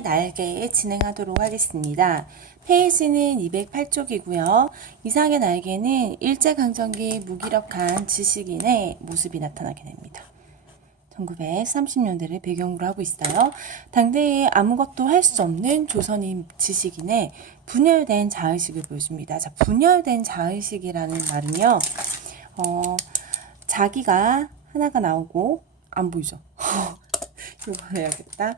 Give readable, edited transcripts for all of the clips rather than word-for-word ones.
이상의 날개 진행하도록 하겠습니다. 페이지는 208쪽이고요. 이상의 날개는 일제강점기 무기력한 지식인의 모습이 나타나게 됩니다. 1930년대를 배경으로 하고 있어요. 당대에 아무것도 할 수 없는 조선인 지식인의 분열된 자의식을 보여줍니다. 자, 분열된 자의식이라는 말은요. 자기가 하나가 나오고 안 보이죠? 이거 해야겠다.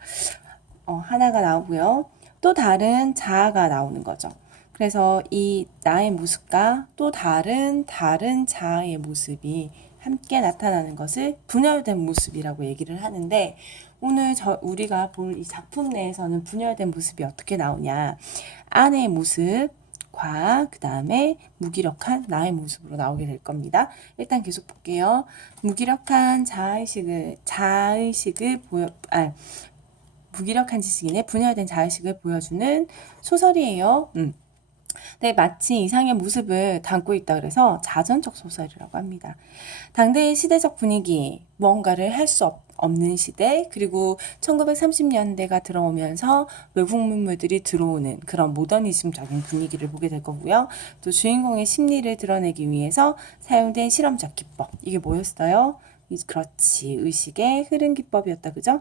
하나가 나오고요. 또 다른 자아가 나오는 거죠. 그래서 이 나의 모습과 또 다른 자아의 모습이 함께 나타나는 것을 분열된 모습이라고 얘기를 하는데, 오늘 우리가 볼 이 작품 내에서는 분열된 모습이 어떻게 나오냐, 아내의 모습과 그 다음에 무기력한 나의 모습으로 나오게 될 겁니다. 일단 계속 볼게요. 무기력한 무기력한 지식인의 분열된 자의식을 보여주는 소설이에요. 네, 마치 이상의 모습을 담고 있다 그래서 자전적 소설이라고 합니다. 당대의 시대적 분위기, 뭔가를 할 수 없는 시대, 그리고 1930년대가 들어오면서 외국 문물들이 들어오는 그런 모더니즘적인 분위기를 보게 될 거고요. 또 주인공의 심리를 드러내기 위해서 사용된 실험적 기법, 이게 뭐였어요? 그렇지, 의식의 흐름 기법이었다, 그죠?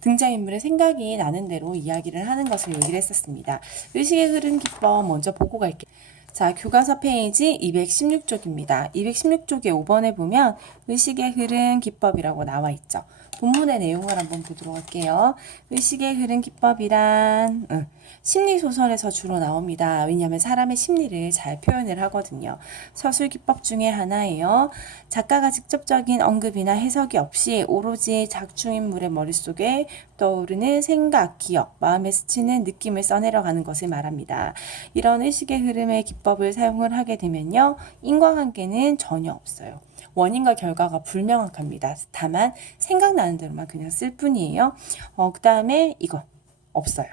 등장인물의 생각이 나는 대로 이야기를 하는 것을 얘기를 했었습니다. 의식의 흐름 기법 먼저 보고 갈게요. 자, 교과서 페이지 216쪽입니다. 216쪽에 5번에 보면 의식의 흐름 기법이라고 나와 있죠. 본문의 내용을 한번 보도록 할게요. 의식의 흐름 기법이란 심리소설에서 주로 나옵니다. 왜냐하면 사람의 심리를 잘 표현을 하거든요. 서술 기법 중에 하나예요. 작가가 직접적인 언급이나 해석이 없이 오로지 작중인물의 머릿속에 떠오르는 생각, 기억, 마음에 스치는 느낌을 써내려가는 것을 말합니다. 이런 의식의 흐름의 기법을 사용을 하게 되면요, 인과관계는 전혀 없어요. 원인과 결과가 불명확합니다. 다만 생각나는 대로만 그냥 쓸 뿐이에요. 그 다음에 이거 없어요.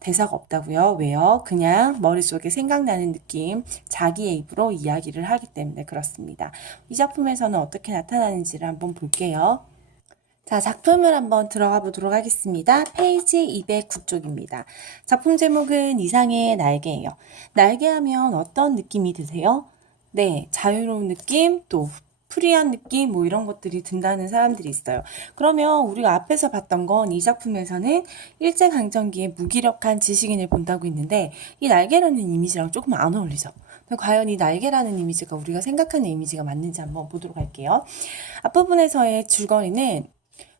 대사가 없다고요. 왜요? 그냥 머릿속에 생각나는 느낌, 자기의 입으로 이야기를 하기 때문에 그렇습니다. 이 작품에서는 어떻게 나타나는지를 한번 볼게요. 자, 작품을 한번 들어가 보도록 하겠습니다. 페이지 209쪽입니다. 작품 제목은 이상의 날개예요. 날개하면 어떤 느낌이 드세요? 네, 자유로운 느낌, 또 프리한 느낌, 뭐 이런 것들이 든다는 사람들이 있어요. 그러면 우리가 앞에서 봤던 건 이 작품에서는 일제강점기의 무기력한 지식인을 본다고 했는데, 이 날개라는 이미지랑 조금 안 어울리죠. 과연 이 날개라는 이미지가 우리가 생각하는 이미지가 맞는지 한번 보도록 할게요. 앞부분에서의 줄거리는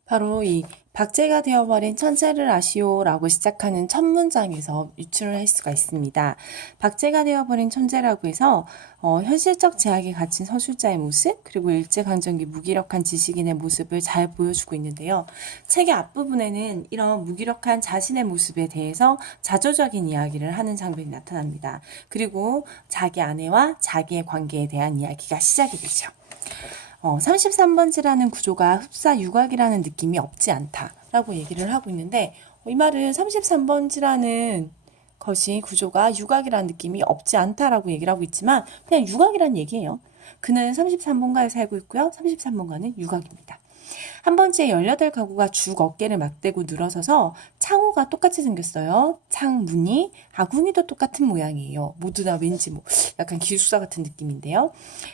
바로 이 박제가 되어버린 천재를 아시오라고 시작하는 첫 문장에서 유출을 할 수가 있습니다. 박제가 되어버린 천재라고 해서 현실적 제약에 갇힌 서술자의 모습, 그리고 일제강점기 무기력한 지식인의 모습을 잘 보여주고 있는데요. 책의 앞부분에는 이런 무기력한 자신의 모습에 대해서 자조적인 이야기를 하는 장면이 나타납니다. 그리고 자기 아내와 자기의 관계에 대한 이야기가 시작이 되죠. 33번지라는 구조가 흡사 유곽이라는 느낌이 없지 않다라고 얘기를 하고 있는데, 이 말은 33번지라는 것이 구조가 유곽이라는 느낌이 없지 않다라고 얘기를 하고 있지만 그냥 유곽이라는 얘기예요. 그는 33번가에 살고 있고요. 33번가는 유곽입니다. 한 번째 18가구가 죽 어깨를 맞대고 늘어서서 창호가 똑같이 생겼어요. 창문이, 아궁이도 똑같은 모양이에요. 모두 다 왠지 뭐 약간 기숙사 같은 느낌인데요.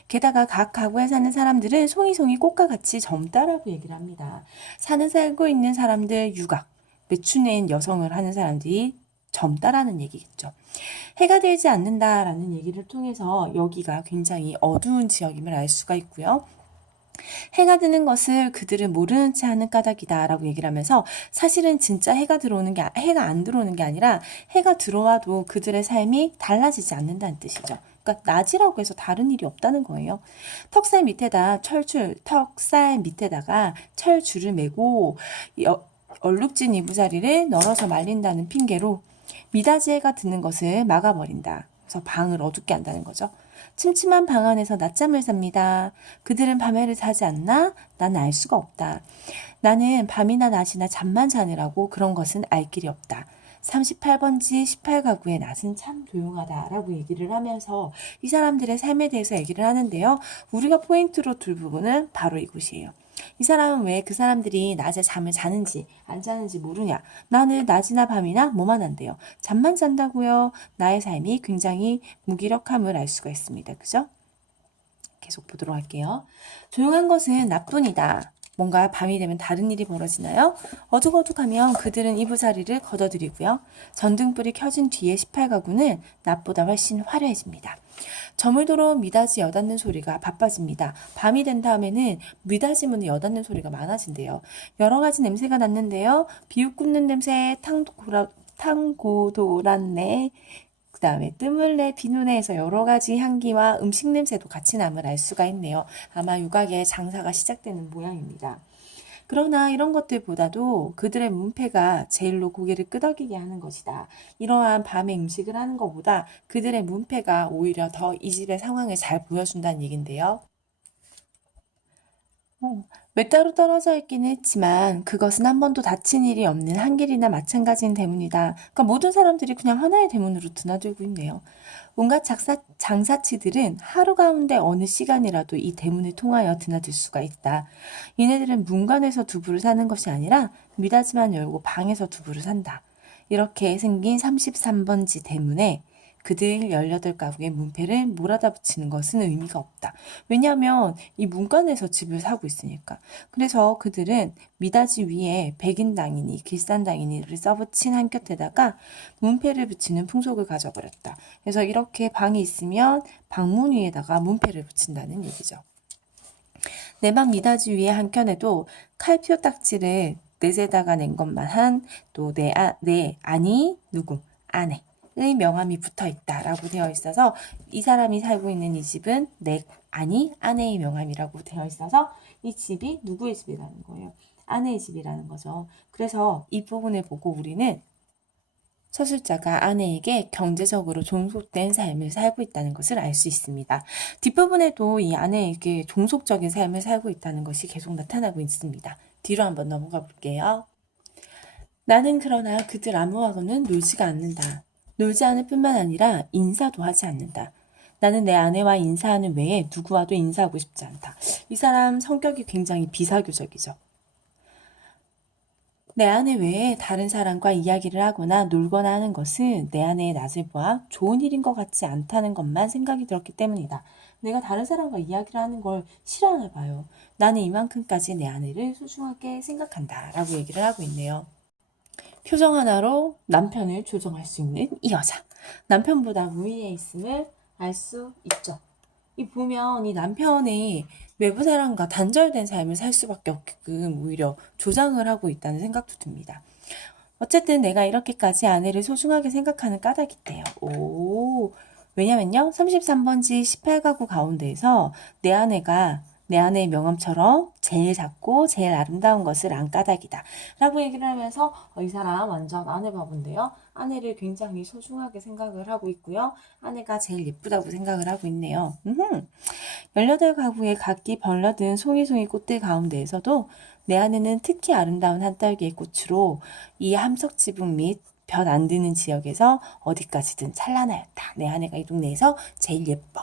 게다가 각 가구에 사는 사람들은 송이송이 꽃과 같이 젊다라고 얘기를 합니다. 살고 있는 사람들 유각, 매춘인 여성을 하는 사람들이 젊다라는 얘기겠죠. 해가 되지 않는다라는 얘기를 통해서 여기가 굉장히 어두운 지역임을 알 수가 있고요. 해가 드는 것을 그들은 모르는 채 하는 까닭이다 라고 얘기를 하면서, 사실은 진짜 해가 안 들어오는 게 아니라 해가 들어와도 그들의 삶이 달라지지 않는다는 뜻이죠. 그러니까 낮이라고 해서 다른 일이 없다는 거예요. 턱살 밑에다가 철줄을 매고 얼룩진 이부자리를 널어서 말린다는 핑계로 미닫이 해가 드는 것을 막아버린다. 그래서 방을 어둡게 한다는 거죠. 침침한 방 안에서 낮잠을 삽니다. 그들은 밤에를 자지 않나? 나는 알 수가 없다. 나는 밤이나 낮이나 잠만 자느라고 그런 것은 알 길이 없다. 38번지 18가구의 낮은 참 조용하다라고 얘기를 하면서 이 사람들의 삶에 대해서 얘기를 하는데요. 우리가 포인트로 둘 부분은 바로 이곳이에요. 이 사람은 왜 그 사람들이 낮에 잠을 자는지 안 자는지 모르냐? 나는 낮이나 밤이나 뭐만 한대요. 잠만 잔다고요. 나의 삶이 굉장히 무기력함을 알 수가 있습니다. 그죠? 계속 보도록 할게요. 조용한 것은 나뿐이다. 뭔가 밤이 되면 다른 일이 벌어지나요? 어둑어둑하면 그들은 이부자리를 걷어들이고요. 전등불이 켜진 뒤에 18가구는 낮보다 훨씬 화려해집니다. 저물도로 미닫이 여닫는 소리가 바빠집니다. 밤이 된 다음에는 미닫이 문을 여닫는 소리가 많아진대요. 여러 가지 냄새가 났는데요. 비육 굽는 냄새, 탕고도란내, 그 다음에 뜸을 내 비누내에서 여러 가지 향기와 음식 냄새도 같이 남을 알 수가 있네요. 아마 육아의 장사가 시작되는 모양입니다. 그러나 이런 것들보다도 그들의 문패가 제일로 고개를 끄덕이게 하는 것이다. 이러한 밤에 음식을 하는 것보다 그들의 문패가 오히려 더 이 집의 상황을 잘 보여준다는 얘긴데요. 몇 달로 떨어져 있기는 했지만 그것은 한 번도 다친 일이 없는 한길이나 마찬가지인 대문이다. 그러니까 모든 사람들이 그냥 하나의 대문으로 드나들고 있네요. 온갖 장사치들은 하루 가운데 어느 시간이라도 이 대문을 통하여 드나들 수가 있다. 이네들은 문관에서 두부를 사는 것이 아니라 미닫이만 열고 방에서 두부를 산다. 이렇게 생긴 33번지 대문에 그들 18가구의 문패를 몰아다 붙이는 것은 의미가 없다. 왜냐하면 이 문간에서 집을 사고 있으니까. 그래서 그들은 미닫이 위에 백인당이니 길산당이니를 써붙인 한 곁에다가 문패를 붙이는 풍속을 가져버렸다. 그래서 이렇게 방이 있으면 방문 위에다가 문패를 붙인다는 얘기죠. 내 방 미닫이 위에 한켠에도 칼표 딱지를 넷에다가 낸 것만 한 또 내 아니 누구 아내 의 명함이 붙어 있다라고 되어 있어서 이 사람이 살고 있는 이 집은 내 아니 아내의 명함이라고 되어 있어서 이 집이 누구의 집이라는 거예요. 아내의 집이라는 거죠. 그래서 이 부분을 보고 우리는 서술자가 아내에게 경제적으로 종속된 삶을 살고 있다는 것을 알 수 있습니다. 뒷부분에도 이 아내에게 종속적인 삶을 살고 있다는 것이 계속 나타나고 있습니다. 뒤로 한번 넘어가 볼게요. 나는 그러나 그들 아무하고는 놀지가 않는다. 놀지 않을 뿐만 아니라 인사도 하지 않는다. 나는 내 아내와 인사하는 외에 누구와도 인사하고 싶지 않다. 이 사람 성격이 굉장히 비사교적이죠. 내 아내 외에 다른 사람과 이야기를 하거나 놀거나 하는 것은 내 아내의 낯을 보아 좋은 일인 것 같지 않다는 것만 생각이 들었기 때문이다. 내가 다른 사람과 이야기를 하는 걸 싫어하나 봐요. 나는 이만큼까지 내 아내를 소중하게 생각한다. 라고 얘기를 하고 있네요. 표정 하나로 남편을 조정할 수 있는 이 여자. 남편보다 우위에 있음을 알 수 있죠. 이 보면 이 남편이 외부 사람과 단절된 삶을 살 수밖에 없게끔 오히려 조장을 하고 있다는 생각도 듭니다. 어쨌든 내가 이렇게까지 아내를 소중하게 생각하는 까닭이 있대요. 왜냐면요. 33번지 18가구 가운데에서 내 아내의 명함처럼 제일 작고 제일 아름다운 것을 안 까닭이다. 라고 얘기를 하면서 이 사람 완전 아내 바본데요. 아내를 굉장히 소중하게 생각을 하고 있고요. 아내가 제일 예쁘다고 생각을 하고 있네요. 18가구의 각기 벌러든 송이송이 꽃들 가운데에서도 내 아내는 특히 아름다운 한떨기의 꽃으로 이 함석지붕 및 볕 안 드는 지역에서 어디까지든 찬란하였다. 내 아내가 이 동네에서 제일 예뻐.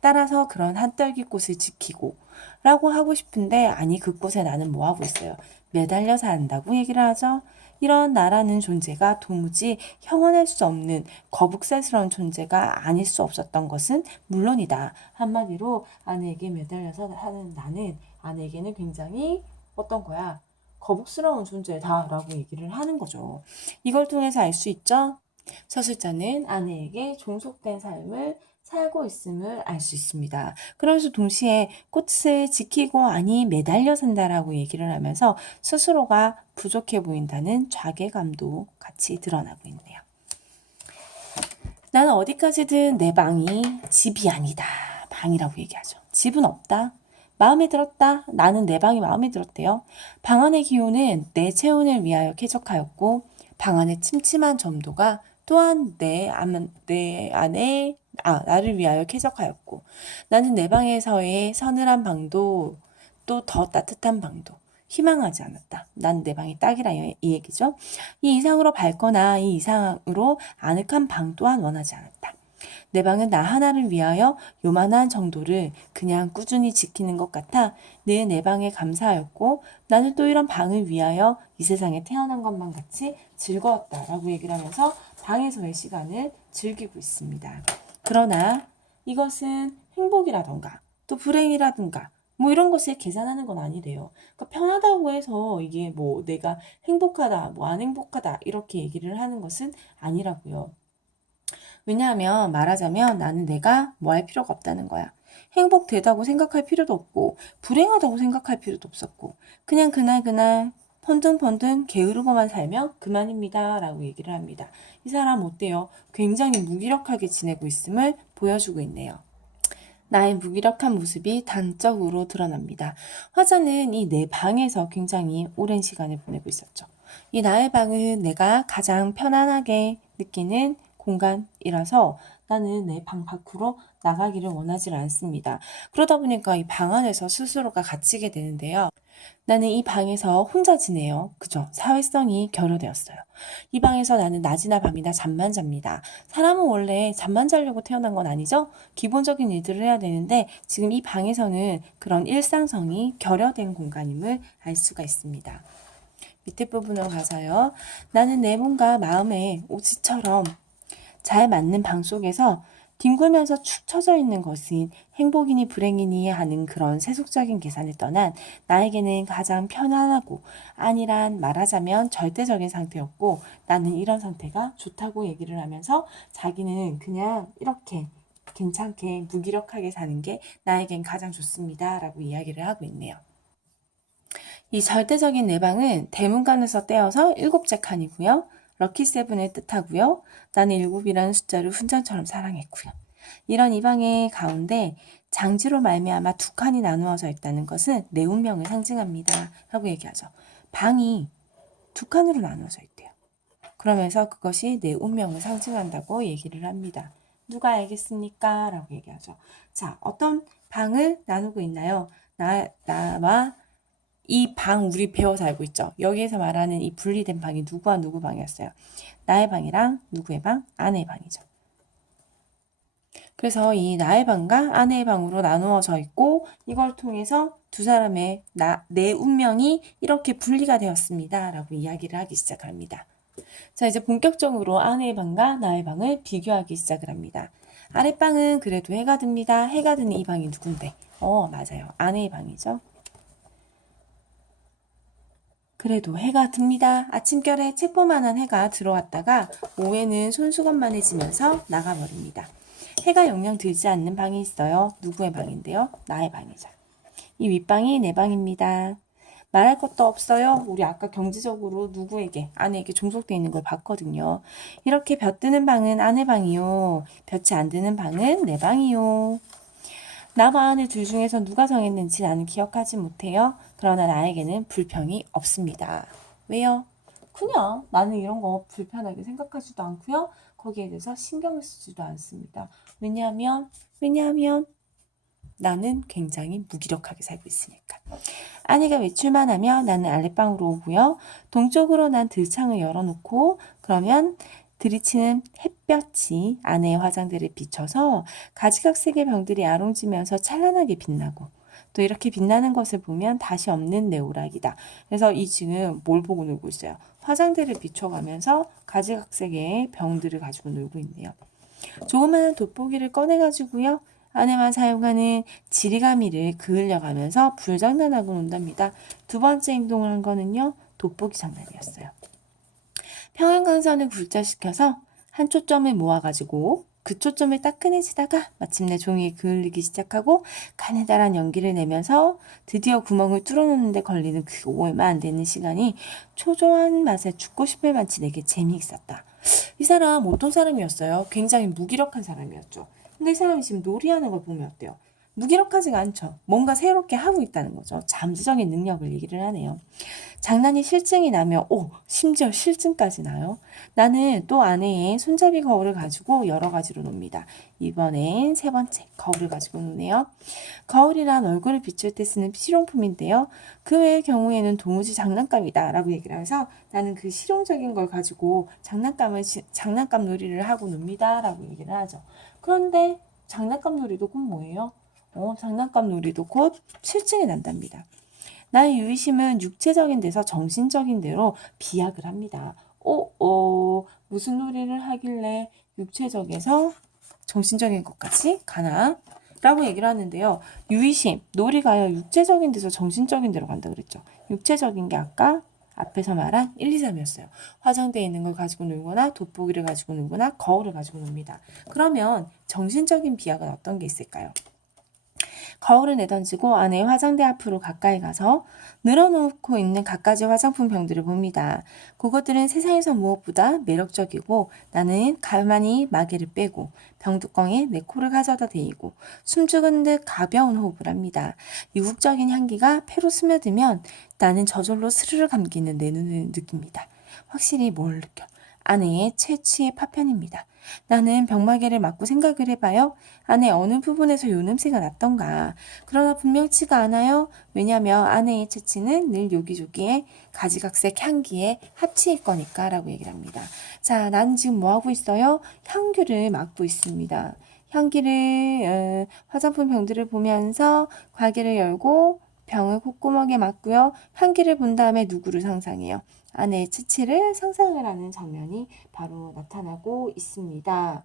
따라서 그런 한떨기 꽃을 지키고 라고 하고 싶은데 아니 그 꽃에 나는 뭐하고 있어요. 매달려 산다고 얘기를 하죠. 이런 나라는 존재가 도무지 형언할 수 없는 거북살스러운 존재가 아닐 수 없었던 것은 물론이다. 한마디로 아내에게 매달려서 사는 나는 아내에게는 굉장히 어떤 거야? 거북스러운 존재다 라고 얘기를 하는 거죠. 이걸 통해서 알 수 있죠? 서술자는 아내에게 종속된 삶을 살고 있음을 알 수 있습니다. 그러면서 동시에 꽃을 지키고 아니 매달려 산다라고 얘기를 하면서 스스로가 부족해 보인다는 자괴감도 같이 드러나고 있네요. 나는 어디까지든 내 방이 집이 아니다. 방이라고 얘기하죠. 집은 없다. 마음에 들었다. 나는 내 방이 마음에 들었대요. 방 안의 기호는 내 체온을 위하여 쾌적하였고 방 안의 침침한 점도가 또한 나를 위하여 쾌적하였고 나는 내 방에서의 서늘한 방도 또 더 따뜻한 방도 희망하지 않았다. 난 내 방이 딱이라 이 얘기죠. 이 이상으로 밝거나 이 이상으로 아늑한 방 또한 원하지 않았다. 내 방은 나 하나를 위하여 요만한 정도를 그냥 꾸준히 지키는 것 같아 늘 내 방에 감사하였고 나는 또 이런 방을 위하여 이 세상에 태어난 것만 같이 즐거웠다라고 얘기를 하면서 방에서의 시간을 즐기고 있습니다. 그러나 이것은 행복이라던가 또 불행이라든가 뭐 이런 것을 계산하는 건 아니래요. 그러니까 편하다고 해서 이게 뭐 내가 행복하다, 뭐 안 행복하다 이렇게 얘기를 하는 것은 아니라고요. 왜냐하면 말하자면 나는 내가 뭐 할 필요가 없다는 거야. 행복되다고 생각할 필요도 없고 불행하다고 생각할 필요도 없었고 그냥 그날 펀든펀든 게으르고만 살면 그만입니다 라고 얘기를 합니다. 이 사람 어때요? 굉장히 무기력하게 지내고 있음을 보여주고 있네요. 나의 무기력한 모습이 단적으로 드러납니다. 화자는 이 내 방에서 굉장히 오랜 시간을 보내고 있었죠. 이 나의 방은 내가 가장 편안하게 느끼는 공간이라서 나는 내 방 밖으로 나가기를 원하지 않습니다. 그러다 보니까 이 방 안에서 스스로가 갇히게 되는데요. 나는 이 방에서 혼자 지내요. 그죠? 사회성이 결여되었어요. 이 방에서 나는 낮이나 밤이나 잠만 잡니다. 사람은 원래 잠만 자려고 태어난 건 아니죠? 기본적인 일들을 해야 되는데 지금 이 방에서는 그런 일상성이 결여된 공간임을 알 수가 있습니다. 밑에 부분을 가서요. 나는 내 몸과 마음의 옷처럼 잘 맞는 방 속에서 뒹굴면서 축 처져 있는 것은 행복이니 불행이니 하는 그런 세속적인 계산을 떠난 나에게는 가장 편안하고 안일한 말하자면 절대적인 상태였고 나는 이런 상태가 좋다고 얘기를 하면서 자기는 그냥 이렇게 괜찮게 무기력하게 사는 게 나에겐 가장 좋습니다 라고 이야기를 하고 있네요. 이 절대적인 내 방은 대문간에서 떼어서 7째 칸이고요. 럭키세븐을 뜻하고요. 나는 7이라는 숫자를 훈장처럼 사랑했고요. 이런 이 방의 가운데 장지로 말미암아 2칸이 나누어져 있다는 것은 내 운명을 상징합니다. 라고 얘기하죠. 방이 2칸으로 나누어져 있대요. 그러면서 그것이 내 운명을 상징한다고 얘기를 합니다. 누가 알겠습니까? 라고 얘기하죠. 자, 어떤 방을 나누고 있나요? 나와 이 방 우리 배워서 알고 있죠. 여기에서 말하는 이 분리된 방이 누구와 누구 방이었어요. 나의 방이랑 누구의 방? 아내의 방이죠. 그래서 이 나의 방과 아내의 방으로 나누어져 있고 이걸 통해서 두 사람의 내 운명이 이렇게 분리가 되었습니다. 라고 이야기를 하기 시작합니다. 자, 이제 본격적으로 아내의 방과 나의 방을 비교하기 시작을 합니다. 아랫방은 그래도 해가 듭니다. 해가 드는 이 방이 누군데? 맞아요. 아내의 방이죠. 그래도 해가 듭니다. 아침결에 책보만한 해가 들어왔다가 오후에는 손수건만해지면서 나가버립니다. 해가 영영 들지 않는 방이 있어요. 누구의 방인데요? 나의 방이죠. 이 윗방이 내 방입니다. 말할 것도 없어요. 우리 아까 경제적으로 누구에게, 아내에게 종속되어 있는 걸 봤거든요. 이렇게 볕 드는 방은 아내 방이요. 볕이 안 드는 방은 내 방이요. 나와 아내 둘 중에서 누가 정했는지 나는 기억하지 못해요. 그러나 나에게는 불평이 없습니다. 왜요? 그냥 나는 이런 거 불편하게 생각하지도 않고요. 거기에 대해서 신경을 쓰지도 않습니다. 왜냐하면 나는 굉장히 무기력하게 살고 있으니까. 아내가 외출만 하면 나는 아랫방으로 오고요. 동쪽으로 난 들창을 열어놓고 그러면 들이치는 햇볕이 아내의 화장대를 비춰서 가지각색의 병들이 아롱지면서 찬란하게 빛나고 또 이렇게 빛나는 것을 보면 다시 없는 내 오락이다. 그래서 이 지금 뭘 보고 놀고 있어요? 화장대를 비춰가면서 가지각색의 병들을 가지고 놀고 있네요. 조그마한 돋보기를 꺼내가지고요. 아내만 사용하는 지리가미를 그을려가면서 불장난하고 논답니다. 두 번째 행동을 한 거는요. 돋보기 장난이었어요. 평행광선을 굴절시켜서 한 초점을 모아가지고 그 초점을 따끈해지다가 마침내 종이에 그을리기 시작하고 가느다란 연기를 내면서 드디어 구멍을 뚫어놓는데 걸리는 그 얼마 안 되는 시간이 초조한 맛에 죽고 싶을 만치 내게 재미있었다. 이 사람 어떤 사람이었어요? 굉장히 무기력한 사람이었죠. 근데 이 사람이 지금 놀이하는 걸 보면 어때요? 무기력하지가 않죠. 뭔가 새롭게 하고 있다는 거죠. 잠재적인 능력을 얘기를 하네요. 장난이 실증이 나면 심지어 실증까지 나요. 나는 또 아내의 손잡이 거울을 가지고 여러 가지로 놉니다. 이번엔 세 번째 거울을 가지고 노네요. 거울이란 얼굴을 비출 때 쓰는 실용품인데요. 그 외의 경우에는 도무지 장난감이다 라고 얘기를 해서 나는 그 실용적인 걸 가지고 장난감 놀이를 하고 놉니다 라고 얘기를 하죠. 그런데 장난감 놀이도 곧 뭐예요? 장난감 놀이도 곧 실증이 난답니다. 나의 유의심은 육체적인 데서 정신적인 데로 비약을 합니다. 무슨 놀이를 하길래 육체적에서 정신적인 것까지 가나? 라고 얘기를 하는데요. 유의심, 놀이가요. 육체적인 데서 정신적인 데로 간다 그랬죠. 육체적인 게 아까 앞에서 말한 1, 2, 3이었어요. 화장대에 있는 걸 가지고 놀거나 돋보기를 가지고 놀거나 거울을 가지고 놉니다. 그러면 정신적인 비약은 어떤 게 있을까요? 거울을 내던지고 아내의 화장대 앞으로 가까이 가서 늘어놓고 있는 갖가지 화장품 병들을 봅니다. 그것들은 세상에서 무엇보다 매력적이고 나는 가만히 마개를 빼고 병뚜껑에 내 코를 가져다 대이고 숨죽은 듯 가벼운 호흡을 합니다. 이국적인 향기가 폐로 스며들면 나는 저절로 스르르 감기는 내 눈을 느낍니다. 확실히 뭘 느껴? 아내의 채취의 파편입니다. 나는 병마개를 맞고 생각을 해봐요. 아내 어느 부분에서 요 냄새가 났던가. 그러나 분명치가 않아요. 왜냐면 아내의 채취는 늘 요기조기에 가지각색 향기의 합치일 거니까 라고 얘기를 합니다. 자, 나는 지금 뭐 하고 있어요? 향기를 맡고 있습니다. 향기를 화장품 병들을 보면서 과기를 열고 병을 콧구멍에 맞고요. 향기를 본 다음에 누구를 상상해요? 아내의 치치를 상상을 하는 장면이 바로 나타나고 있습니다.